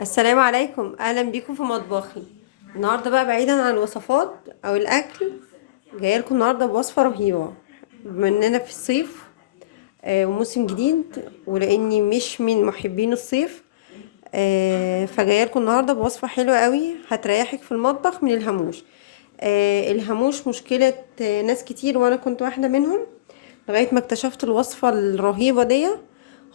السلام عليكم، اهلا بيكم في مطبخي. النهارده بقى بعيدا عن الوصفات او الاكل، جايه لكم النهارده بوصفه رهيبه. بما اننا في الصيف وموسم جديد، ولاني مش من محبين الصيف فجايه لكم النهارده بوصفه حلوه قوي هتريحك في المطبخ من الهاموش. الهاموش مشكله ناس كتير، وانا كنت واحده منهم لغايه ما اكتشفت الوصفه الرهيبه دي.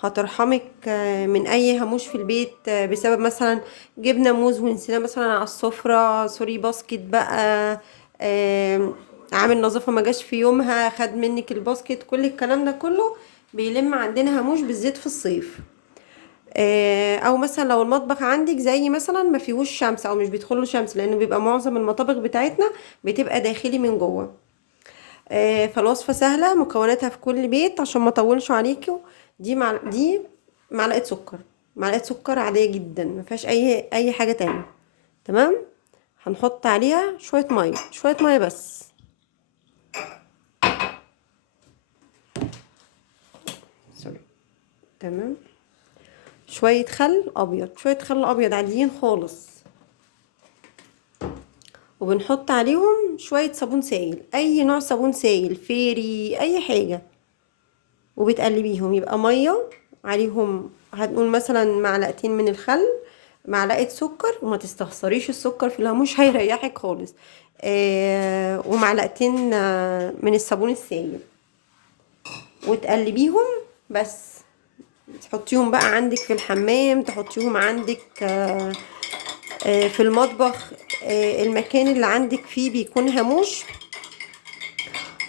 هترحمك من اي هاموش في البيت، بسبب مثلا جبنه موز ونسينا مثلا على السفره، سوري باسكت بقى، آم، عامل نظافه ما جاش في يومها خد منك الباسكت، كل الكلام ده كله بيلم عندنا هاموش بالذات في الصيف. او مثلا لو المطبخ عندك زي مثلا ما فيهوش شمس او مش بيدخله شمس، لانه بيبقى معظم المطابخ بتاعتنا بتبقى داخلي من جوه. فالوصفة سهلة، مكوناتها في كل بيت عشان ما اطولش عليكم. دي معلقة سكر، معلقة سكر عادية جدا ما فيهاش اي حاجة تانية. تمام. هنحط عليها شوية مية، شوية مية بس. سوري. تمام. شوية خل ابيض، شوية خل ابيض عاديين خالص. وبنحط عليهم شوية صابون سائل، اي نوع صابون سائل، فيري، اي حاجة. وبتقلبيهم يبقى ميه عليهم، هنقول مثلا معلقتين من الخل، معلقه سكر، وما تستخسريش السكر في الهاموش هيريحك خالص. ومعلقتين من الصابون السائل، وتقلبيهم بس. تحطيهم بقى عندك في الحمام، تحطيهم عندك في المطبخ، المكان اللي عندك فيه بيكون هاموش،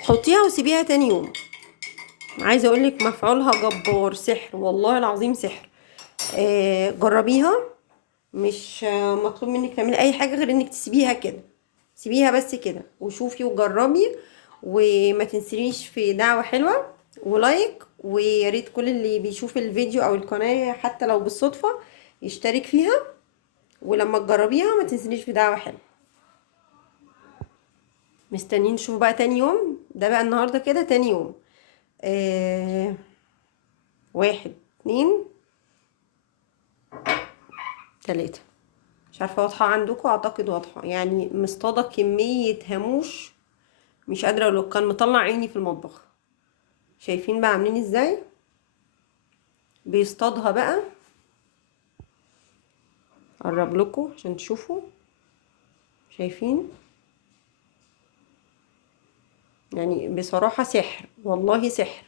حطيها وسيبيها تاني يوم. عايزه اقولك مفعولها جبار، سحر والله العظيم سحر. جربيها. مش مطلوب منك تعملي اي حاجه غير انك تسيبيها كده، سيبيها بس كده وشوفي وجربي. وما تنسينيش في دعوه حلوه ولايك، ويا ريت كل اللي بيشوف الفيديو او القناه حتى لو بالصدفه يشترك فيها. ولما تجربيها ما تنسينيش في دعوه حلوه. مستنيين نشوف بقى تاني يوم، ده بقى النهارده كده تاني يوم. آه واحد، اتنين، تلاتة. مش عارفه واضحه عندكم؟ اعتقد واضحه، يعني مصطاده كميه هاموش مش قادره اقول، كان مطلع عيني في المطبخ. شايفين بقى عاملين ازاي؟ بيصطادها بقى. قرب لكم عشان تشوفوا. شايفين؟ يعني بصراحه سحر، والله سحر.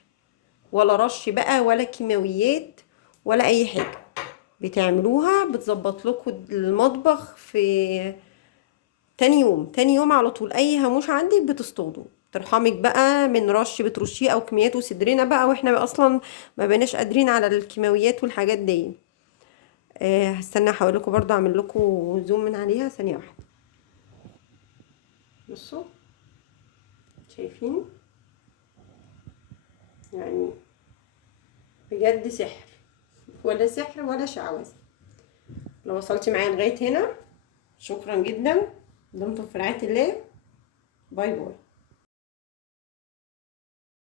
ولا رش بقى ولا كيماويات ولا اي حاجه، بتعملوها بتظبط لكم المطبخ في تاني يوم. تاني يوم على طول اي هاموش عندك بتصطاده، ترحمك بقى من رش بترشيه او كميات وصدرنا بقى، واحنا اصلا ما بقيناش قادرين على الكيماويات والحاجات دي. هستنى احاول لكم برضو اعمل لكم زوم من عليها ثانيه واحده. بصوا، شايفين؟ يعني بجد سحر، ولا سحر ولا شعوذه. لو وصلتي معايا لغايه هنا شكرا جدا، دمتم في رعايه الله. باي باي.